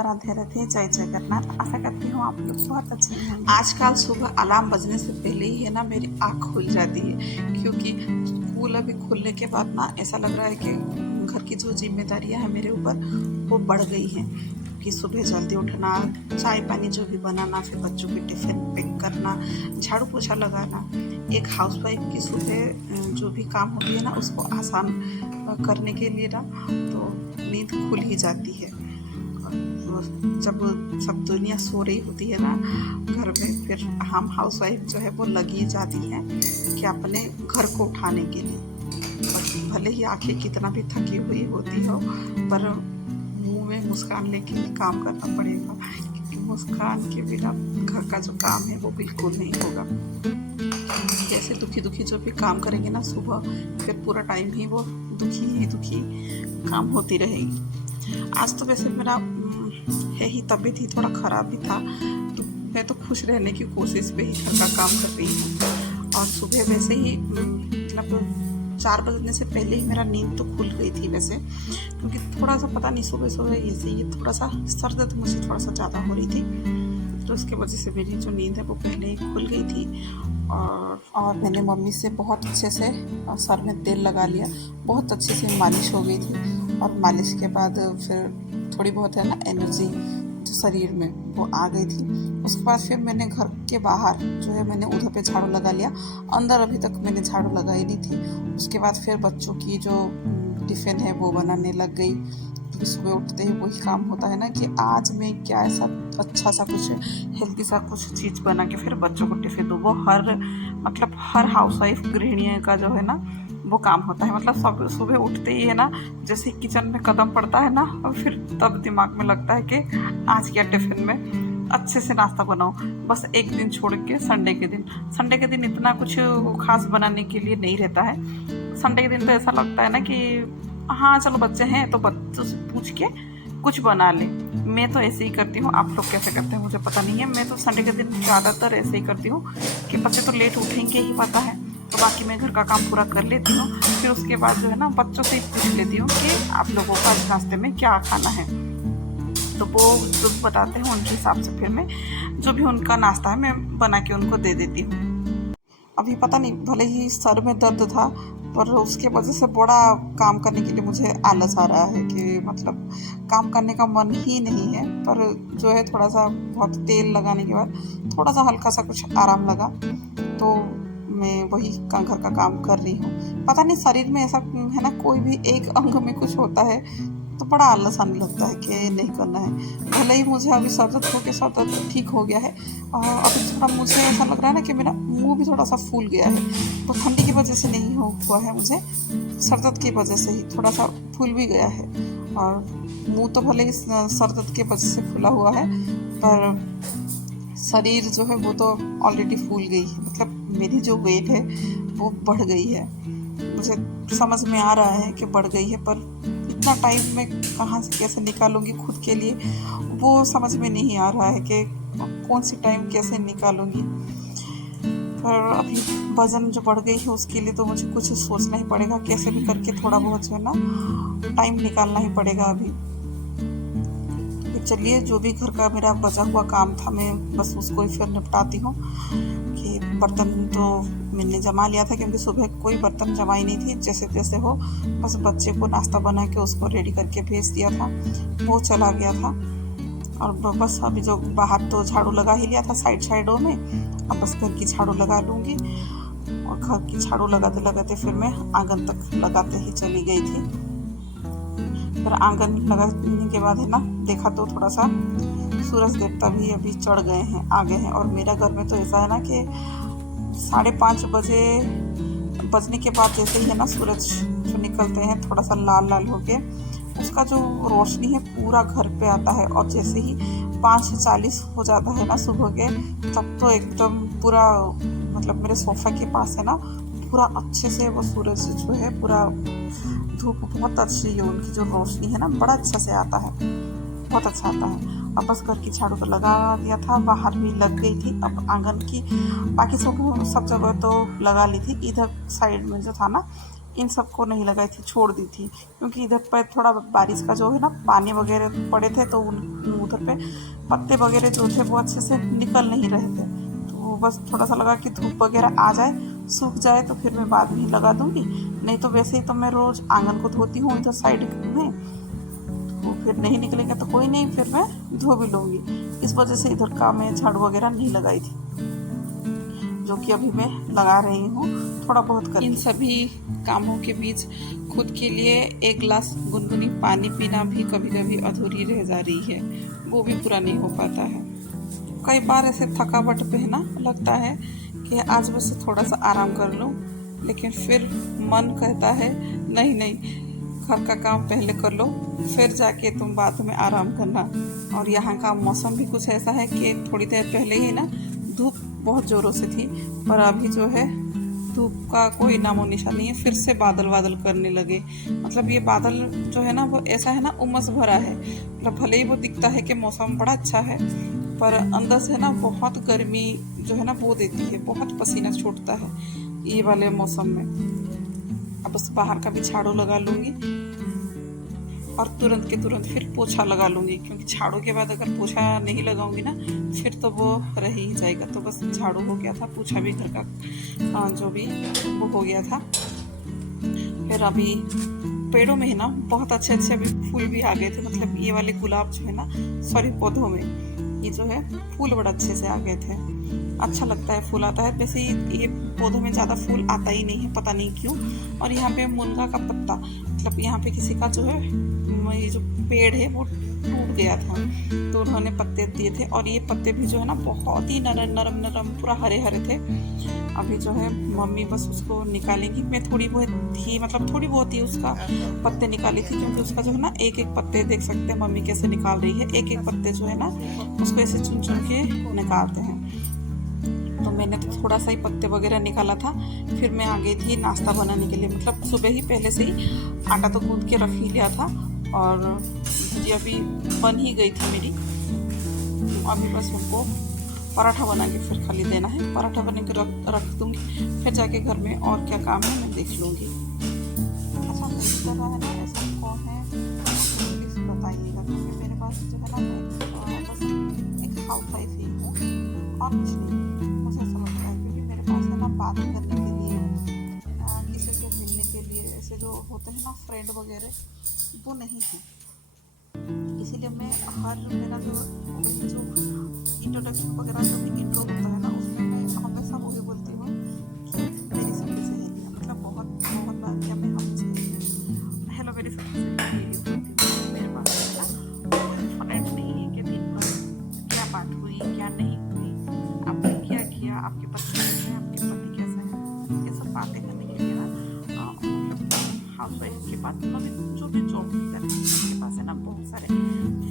जय राधे राधे, जय जगन्नाथ। आशा करती हूँ आप लोग बहुत अच्छे हैं। आजकल सुबह अलार्म बजने से पहले ही है ना मेरी आँख खुल जाती है, क्योंकि स्कूल अभी खुलने के बाद ना ऐसा लग रहा है कि घर की जो जिम्मेदारियाँ हैं मेरे ऊपर वो बढ़ गई हैं। कि सुबह जल्दी उठना, चाय पानी जो भी बनाना, फिर बच्चों के टिफ़िन पैक करना, झाड़ू पोछा लगाना। एक हाउसवाइफ की सुबह जो भी काम होती है ना उसको आसान करने के लिए ना तो नींद खुल ही जाती है। जब सब दुनिया सो रही होती है ना घर में, फिर हम हाउसवाइफ जो है वो लगी जाती हैं कि अपने घर को उठाने के लिए। भले ही आंखें कितना भी थकी हुई होती हो, पर मुंह में मुस्कान लेके ही काम करना पड़ेगा, क्योंकि मुस्कान के बिना घर का जो काम है वो बिल्कुल नहीं होगा। ऐसे दुखी दुखी जो भी काम करेंगे ना सुबह, फिर पूरा टाइम ही वो दुखी काम होती रहेगी। आज तो वैसे मेरा है ही तबीयत ही थोड़ा ख़राब भी था, तो मैं तो खुश रहने की कोशिश पे ही घर का काम कर रही हूँ। और सुबह वैसे ही मतलब 4 बजने से पहले ही मेरा नींद तो खुल गई थी वैसे, क्योंकि थोड़ा सा पता नहीं सुबह ऐसे ये थोड़ा सा सर दर्द मुझे थोड़ा सा ज़्यादा हो रही थी, तो उसके वजह से मेरी जो नींद है वो पहले ही खुल गई थी। और मैंने मम्मी से बहुत अच्छे से सर में तेल लगा लिया, बहुत अच्छे से मालिश हो गई थी। और मालिश के बाद फिर थोड़ी बहुत है ना एनर्जी जो शरीर में वो आ गई थी। उसके बाद फिर मैंने घर के बाहर जो है मैंने उधर पे झाड़ू लगा लिया, अंदर अभी तक मैंने झाड़ू लगाई नहीं थी। उसके बाद फिर बच्चों की जो टिफ़िन है वो बनाने लग गई, क्योंकि सुबह उठते ही वही काम होता है ना कि आज मैं क्या ऐसा अच्छा सा कुछ हेल्दी सा कुछ चीज़ बना के फिर बच्चों को टिफ़िन दूँ। वो हर हाउसवाइफ गृहिणियों का जो है ना वो काम होता है। मतलब सब सुबह उठते ही है ना, जैसे किचन में कदम पड़ता है ना, और फिर तब दिमाग में लगता है कि आज क्या टिफ़िन में अच्छे से नाश्ता बनाओ। बस एक दिन छोड़ के संडे के दिन इतना कुछ खास बनाने के लिए नहीं रहता है। संडे के दिन तो ऐसा लगता है ना कि हाँ चलो बच्चे हैं तो बच्चों से पूछ के कुछ बना ले। मैं तो ऐसे ही करती हूँ, आप लोग कैसे करते हैं मुझे पता नहीं है। मैं तो संडे के दिन ज़्यादातर ऐसे ही करती हूँ कि बच्चे तो लेट उठेंगे ही पता है, तो बाकी मैं घर का काम पूरा कर लेती हूँ। फिर उसके बाद जो है ना बच्चों से ही पूछ लेती हूँ कि आप लोगों का आज नाश्ते में क्या खाना है, तो वो जो बताते हैं उनके हिसाब से फिर मैं जो भी उनका नाश्ता है मैं बना के उनको दे देती हूँ। अभी पता नहीं, भले ही सर में दर्द था, पर उसके वजह से बड़ा काम करने के लिए मुझे आलस आ रहा है कि मतलब काम करने का मन ही नहीं है। पर जो है थोड़ा सा बहुत तेल लगाने के बाद थोड़ा सा हल्का सा कुछ आराम लगा, तो मैं वही घर का काम कर रही हूँ। पता नहीं शरीर में ऐसा है ना, कोई भी एक अंग में कुछ होता है तो बड़ा आलस आने लगता है कि नहीं करना है। भले ही मुझे अभी सर दर्द ठीक हो गया है, और अभी थोड़ा मुझे ऐसा लग रहा है ना कि मेरा मुंह भी थोड़ा सा फूल गया है। तो ठंडी की वजह से नहीं हुआ है, मुझे सर दर्द की वजह से ही थोड़ा सा फूल भी गया है। और मुंह तो भले ही सर दर्द की वजह से फूला हुआ है, पर शरीर जो है वो तो ऑलरेडी फूल गई है। मतलब मेरी जो वेट है वो बढ़ गई है, मुझे समझ में आ रहा है कि बढ़ गई है, पर इतना टाइम मैं कहाँ से कैसे निकालूंगी खुद के लिए वो समझ में नहीं आ रहा है कि कौन सी टाइम कैसे निकालूंगी। पर अभी वज़न जो बढ़ गई है उसके लिए तो मुझे कुछ सोचना ही पड़ेगा, कैसे भी करके थोड़ा बहुत जो है ना टाइम निकालना ही पड़ेगा अभी। चलिए, जो भी घर का मेरा बचा हुआ काम था मैं बस उसको ही फिर निपटाती हूँ। कि बर्तन तो मैंने जमा लिया था, क्योंकि सुबह कोई बर्तन जमाई नहीं थी, जैसे तैसे हो बस बच्चे को नाश्ता बना के उसको रेडी करके भेज दिया था, वो चला गया था। और बस अभी जो बाहर तो झाड़ू लगा ही लिया था साइडों में, अब बस घर की झाड़ू लगा लूँगी। और घर की झाड़ू लगाते लगाते फिर मैं आंगन तक लगाते ही चली गई थी। फिर आंगन लगाने के बाद है ना देखा तो थोड़ा सा सूरज देवता भी अभी चढ़ गए हैं, आ गए हैं। और मेरा घर में तो ऐसा है ना कि 5:30 बजने के बाद जैसे ही है ना सूरज जो निकलते हैं थोड़ा सा लाल होके, उसका जो रोशनी है पूरा घर पे आता है। और जैसे ही 5:40 हो जाता है ना सुबह के, तब तो एकदम पूरा मतलब मेरे सोफ़ा के पास है ना पूरा अच्छे से वो सूरज जो है पूरा धूप बहुत अच्छी है, उनकी जो रोशनी है ना बड़ा अच्छा से आता है, बहुत अच्छा आता है। अब बस घर की झाड़ू तो लगा दिया था, बाहर भी लग गई थी, अब आंगन की बाकी सब जगह तो लगा ली थी। इधर साइड में जो था ना इन सबको नहीं लगाई थी, छोड़ दी थी, क्योंकि इधर पर थोड़ा बारिश का जो है ना पानी वगैरह पड़े थे, तो उधर पे पत्ते वगैरह जो थे वो अच्छे से निकल नहीं रहे थे। तो बस थोड़ा सा लगा कि धूप वगैरह आ जाए, सूख जाए, तो फिर मैं बाद में लगा दूँगी। नहीं तो वैसे ही तो मैं रोज़ आंगन को धोती हूँ इधर साइड में, तो फिर नहीं निकलेंगे तो कोई नहीं, फिर मैं धो भी लूँगी। इस वजह से इधर का मैं झाड़ू वगैरह नहीं लगाई थी, जो कि अभी मैं लगा रही हूँ थोड़ा बहुत कर। इन सभी कामों के बीच खुद के लिए एक गिलास गुनगुनी पानी पीना भी कभी कभी अधूरी रह जा रही है, वो भी पूरा नहीं हो पाता है। कई बार ऐसे थकावट पे है ना लगता है कि आज बस थोड़ा सा आराम कर लूँ, लेकिन फिर मन कहता है नहीं नहीं, घर का काम पहले कर लो, फिर जाके तुम बाद में आराम करना। और यहाँ का मौसम भी कुछ ऐसा है कि थोड़ी देर पहले ही ना धूप बहुत ज़ोरों से थी, पर अभी जो है धूप का कोई नामो निशान नहीं है, फिर से बादल बादल करने लगे। मतलब ये बादल जो है ना वो ऐसा है ना उमस भरा है, मतलब भले ही वो दिखता है कि मौसम बड़ा अच्छा है, पर अंदर से ना बहुत गर्मी जो है ना वो देती है, बहुत पसीना छूटता है ये वाले मौसम में। अब बस बाहर का भी झाड़ू लगा लूँगी और तुरंत के तुरंत फिर पोछा लगा लूँगी, क्योंकि झाड़ू के बाद अगर पोछा नहीं लगाऊंगी ना फिर तो वो रह ही जाएगा। तो बस झाड़ू हो गया था, पोछा भी घर का जो भी वो हो गया था। फिर अभी पेड़ों में है ना बहुत अच्छे अच्छे अभी फूल भी आ गए थे, मतलब ये वाले गुलाब जो है ना, सॉरी पौधों में ये जो है फूल बड़ा अच्छे से आ गए थे। अच्छा लगता है फूल आता है, वैसे ये पौधों में ज़्यादा फूल आता ही नहीं है, पता नहीं क्यों। और यहाँ पे मुनगा का पत्ता, मतलब यहाँ पे किसी का जो है ये जो पेड़ है वो टूट गया था, तो उन्होंने पत्ते दिए थे, और ये पत्ते भी जो है ना बहुत ही नरम नरम नरम पूरा हरे हरे थे। अभी जो है मम्मी बस उसको निकालेंगी। मैं थोड़ी बहुत ही उसका पत्ते निकाली थी, क्योंकि उसका जो है ना एक एक पत्ते देख सकते हैं मम्मी कैसे निकाल रही है, एक एक पत्ते जो है ना उसको ऐसे चुन चुन के निकालते हैं। तो मैंने तो थोड़ा सा ही पत्ते वगैरह निकाला था, फिर मैं आ गई थी नाश्ता बनाने के लिए। मतलब सुबह ही पहले से ही आटा तो गूंद के रख ही लिया था, और भुजिया भी बन ही गई थी मेरी। अभी बस उनको पराठा बना के फिर खाली देना है, पराठा बना के रख दूँगी, फिर जाके घर में और क्या काम है मैं देख लूँगी। अच्छा मेरी तरह है ना ऐसा कौन है प्लीज़ बताइएगा, क्योंकि मेरे पास जो है ना मैं बस एक हाउस वाइफ ही हूँ और कुछ नहीं। मुझे ऐसा लगता है क्योंकि मेरे पास है ना बात करने के लिए, किसी से मिलने के लिए, ऐसे जो होते हैं ना फ्रेंड वगैरह वो नहीं है। इसीलिए मैं हर मेरा जो इंट्रोडक्शन वगैरह जो भी इंट्रो होता है ना उसमें मैं हमेशा वही बोलती हूँ कि मेरी सबकी सहेली है। मतलब बहुत बहुत बार क्या मैं हम हेलो मेरी सबकी सहेली बोलती हूँ। मेरे पास है ना कोई फ्रेंड नहीं है कि दिन भर क्या बात हुई क्या नहीं हुई, आपने क्या किया, आपके पति कैसे हैं, आपके पति कैसे हैं, ये सब बातें करने के लिए ना हाउस वाइफ के पास मतलब जो भी जॉब करती है उसके पास है ना बहुत सारे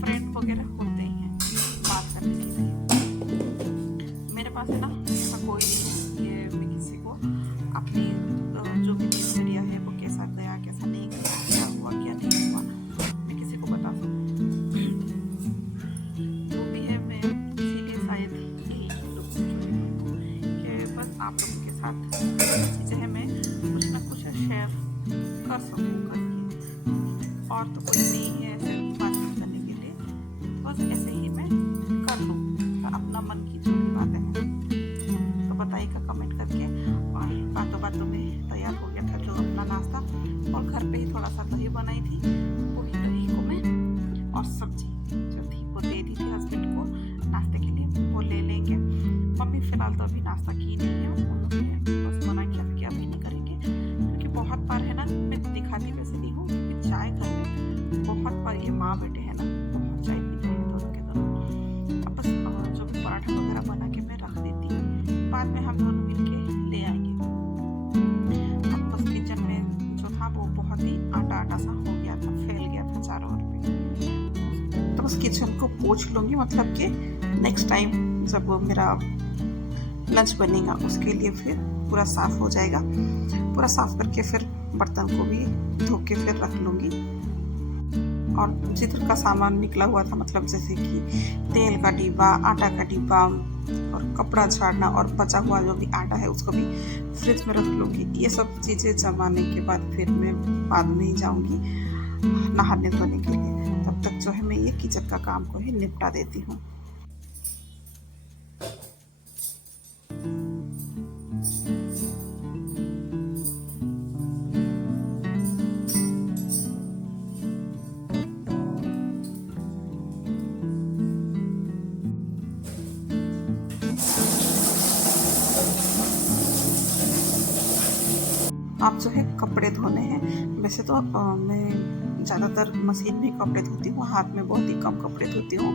फ्रेंड वगैरह होते ही हैं बात करने के लिए। मेरे पास है ना ऐसा कोई नहीं है कि मैं किसी को अपनी जो भी दिनचर्या है वो कैसा गया कैसा नहीं गया, क्या हुआ क्या नहीं हुआ, मैं किसी को बता सकूँ जो भी है। मैं इसीलिए शायद यही लोग से जुड़ी हूँ कि बस आप लोगों के साथ चीज़ें हैं मैं कुछ ना कुछ शेयर कर सकूँ करके, और तो कोई नहीं है ऐसे बातचीत करने के लिए, बस ऐसे ही मैं कर लूँ अपना मन की जो भी बातें हैं। तो बताइएगा कमेंट करके। और बातों बातों में तैयार हो गया था जो अपना नाश्ता, और घर पे ही थोड़ा सा दही बनाई थी, वही दही को मैं और सब्जी जो थी वो दे दी थी हस्बैंड को नाश्ते के लिए, वो ले लेंगे। मम्मी फ़िलहाल तो अभी नाश्ता की नहीं है, उन्होंने बस मना किया कि अभी नहीं करेंगे, क्योंकि बहुत बार है ना मैं दिखाती वैसे नहीं हूँ, क्योंकि चाय घर में बहुत बार ये माँ बेटे है ना बहुत चाय पीते हैं दोनों के दोनों। अब बस जो भी पराठा वगैरह बना के मैं रख देती हूँ, बाद में हम दोनों मिल के ले आएंगे। अब बस किचन में जो था वो बहुत ही आटा आटा सा हो गया था, फैल गया था चारों ओर पे, तो बस किचन को पोंछ लूँगी। मतलब कि नेक्स्ट टाइम जब वो मेरा लंच बनेगा उसके लिए फिर पूरा साफ़ हो जाएगा, पूरा साफ़ करके फिर बर्तन को भी धो के फिर रख लूँगी। और जिधर का सामान निकला हुआ था, मतलब जैसे कि तेल का डिब्बा, आटा का डिब्बा और कपड़ा झाड़ना और बचा हुआ जो भी आटा है उसको भी फ्रिज में रख लूँगी। ये सब चीज़ें जमाने के बाद फिर मैं बाद में ही जाऊँगी नहाने धोने के लिए। तब तक जो है मैं ये किचन का काम को ही निपटा देती हूँ। आप जो है कपड़े धोने हैं, वैसे तो मैं ज़्यादातर मशीन में कपड़े धोती हूँ, हाथ में बहुत ही कम कपड़े धोती हूँ।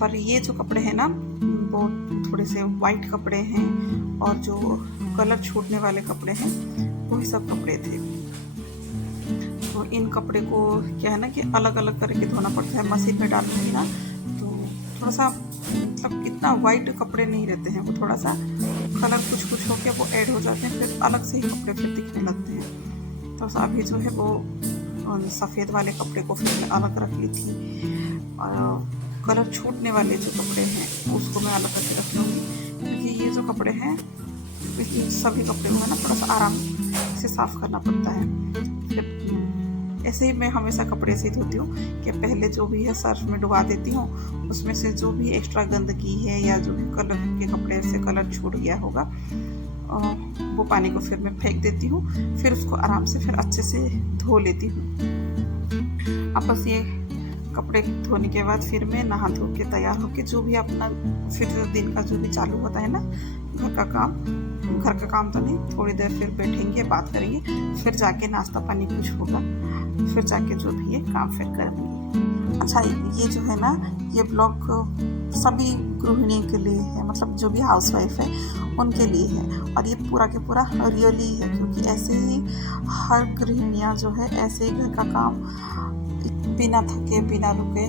पर ये जो कपड़े हैं ना वो थोड़े से वाइट कपड़े हैं और जो कलर छूटने वाले कपड़े हैं वही सब कपड़े थे। तो इन कपड़े को क्या है ना कि अलग अलग करके धोना पड़ता है। मशीन में डालूंगी ना तो थोड़ा सा मतलब इतना वाइट कपड़े नहीं रहते हैं, वो थोड़ा सा कलर कुछ होके वो ऐड हो जाते हैं, फिर अलग से ही कपड़े फिर दिखने लगते हैं। तो अभी जो है वो सफ़ेद वाले कपड़े को फिर मैं अलग रख ली थी और कलर छूटने वाले जो कपड़े हैं उसको मैं अलग करके रख लूँगी, क्योंकि ये जो कपड़े हैं सभी कपड़े को है ना थोड़ा सा आराम से साफ़ करना पड़ता है। फिर ऐसे ही मैं हमेशा कपड़े से धोती हूँ कि पहले जो भी है सर्फ में डुबा देती हूँ, उसमें से जो भी एक्स्ट्रा गंदगी है या जो भी कलर के कपड़े से कलर छूट गया होगा वो पानी को फिर मैं फेंक देती हूँ, फिर उसको आराम से फिर अच्छे से धो लेती हूँ। अब बस ये कपड़े धोने के बाद फिर मैं नहा धो के तैयार होके जो भी अपना फिर दिन का जो भी चालू होता है ना घर का काम तो नहीं, थोड़ी देर फिर बैठेंगे बात करेंगे, फिर जाके नाश्ता पानी कुछ होगा, फिर जाके जो भी है काम फिर करेंगे। अच्छा, ये जो है ना ये ब्लॉग सभी गृहिणी के लिए है, मतलब जो भी हाउसवाइफ है उनके लिए है और ये पूरा के पूरा रियली है, क्योंकि ऐसे ही हर गृहिणियाँ जो है ऐसे ही घर का काम बिना थके बिना रुके,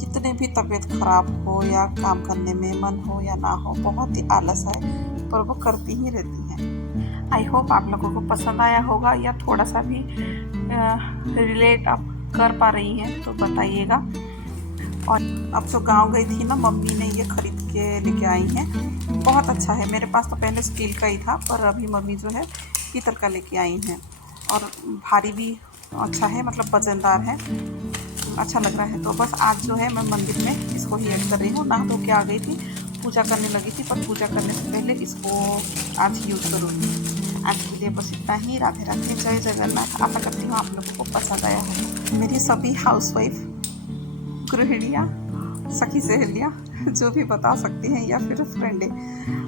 कितने भी तबीयत खराब हो या काम करने में मन हो या ना हो, बहुत ही आलस है पर वो करती ही रहती हैं। आई होप आप लोगों को पसंद आया होगा या थोड़ा सा भी रिलेट आप कर पा रही हैं तो बताइएगा। और अब तो गांव गई थी ना, मम्मी ने ये खरीद के लेके आई हैं, बहुत अच्छा है। मेरे पास तो पहले स्टील का ही था पर अभी मम्मी जो है पीतल का लेके आई हैं और भारी भी अच्छा है, मतलब वजनदार है, अच्छा लग रहा है। तो बस आज जो है मैं मंदिर में इसको ही ऐड कर रही हूँ। नहा धो के आ गई थी, पूजा करने लगी थी, पर पूजा करने से पहले इसको आज यूज़ करूँगी। आज के लिए बस इतना ही। राधे राधे, जय जगन्नाथ। आशा करती हूँ आप लोगों को पसंद आया होगा। मेरी सभी हाउसवाइफ गृहिणियाँ, सखी सहेलियाँ जो भी बता सकती हैं या फिर फ्रेंडे,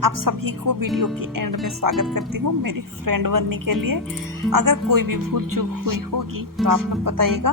आप सभी को वीडियो की एंड में स्वागत करती हूँ मेरी फ्रेंड बनने के लिए। अगर कोई भी भूल चूक हुई होगी तो आप लोग बताइएगा।